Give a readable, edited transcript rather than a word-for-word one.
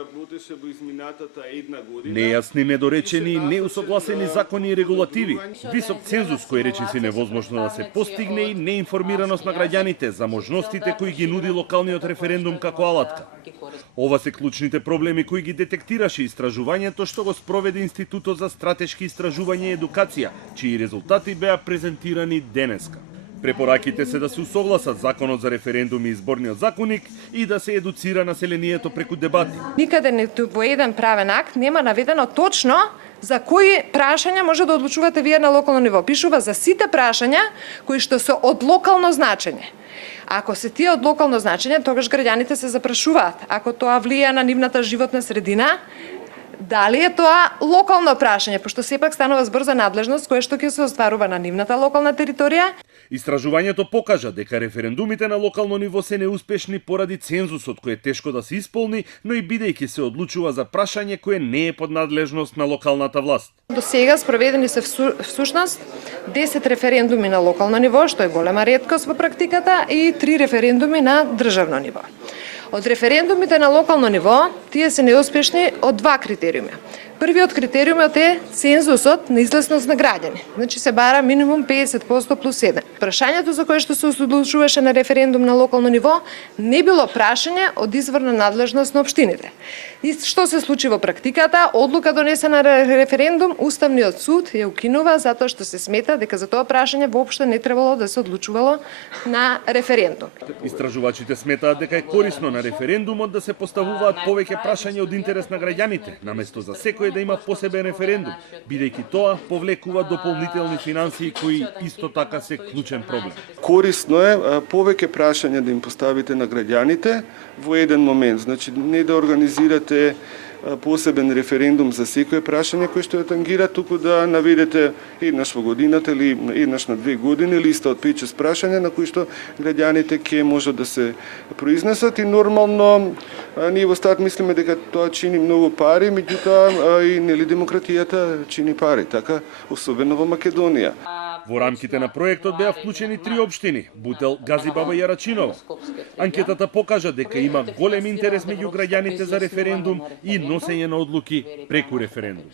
работеше во изминатата една година. Нејасни, недоречени, неусогласени закони и регулативи, висок цензус кој речиси невозможно да се постигне и неинформираност на граѓаните за можностите кои ги нуди локалниот референдум како алатка. Ова се клучните проблеми кои ги детектираше истражувањето што го спроведе Институтот за стратешки истражувања и едукација, чии резултати беа презентирани денеска. Препораките се да се усогласат законот за референдум и изборниот законник и да се едуцира населението преку дебати. Никаде ниту во еден правен акт нема наведено точно за кои прашања може да одлучувате вие на локално ниво. Пишува за сите прашања кои што се од локално значење. Ако се тие од локално значење, тогаш граѓаните се запрашуваат. Ако тоа влијае на нивната животна средина, дали е тоа локално прашање, пошто сепак станува збор за надлежност која што ќе се остварува на нивната локална територија. Истражувањето покажа дека референдумите на локално ниво се неуспешни поради цензусот кој е тешко да се исполни, но и бидејќи се одлучува за прашање кое не е под надлежност на локалната власт. До сега спроведени се всушност 10 референдуми на локално ниво, што е голема реткост во практиката, и 3 референдуми на државно ниво. Од референдумите на локално ниво, тие се неуспешни од два критериуми. Првиот критериумот е цензусот на излезност на граѓани. Значи се бара минимум 50% плюс 1. Прашањето за кое што се одлучуваше на референдум на локално ниво не било прашање од изворна надлежност на општините. И што се случи во практиката? Одлука донесена на референдум, Уставниот суд ја укинува затоа што се смета дека за тоа прашање воопшто не требало да се одлучувало на референдум. Истражувачите сметаат дека е корисно на референдумот да се поставуваат повеќе прашања од интерес на граѓаните, наместо за секој да има посебен референдум, бидејќи тоа повлекува дополнителни финансии кои исто така се клучен проблем. Корисно е повеќе прашања да им поставите на граѓаните во еден момент, значи не да организирате посебен референдум за секое прашање кој што ја тангира, туку да наведете еднаш во годината или еднаш на 2 години листа од 5-6 прашања на кои што граѓаните ќе можат да се произнесат, и нормално ние во Старт мислиме дека тоа чини многу пари, меѓутоа и нели демократијата чини пари, така особено во Македонија. Во рамките на проектот беа вклучени 3 општини: Бутел, Газибаба и Арачинова. Анкетата покажа дека има голем интерес меѓу граѓаните за референдум и носење на одлуки преку референдум.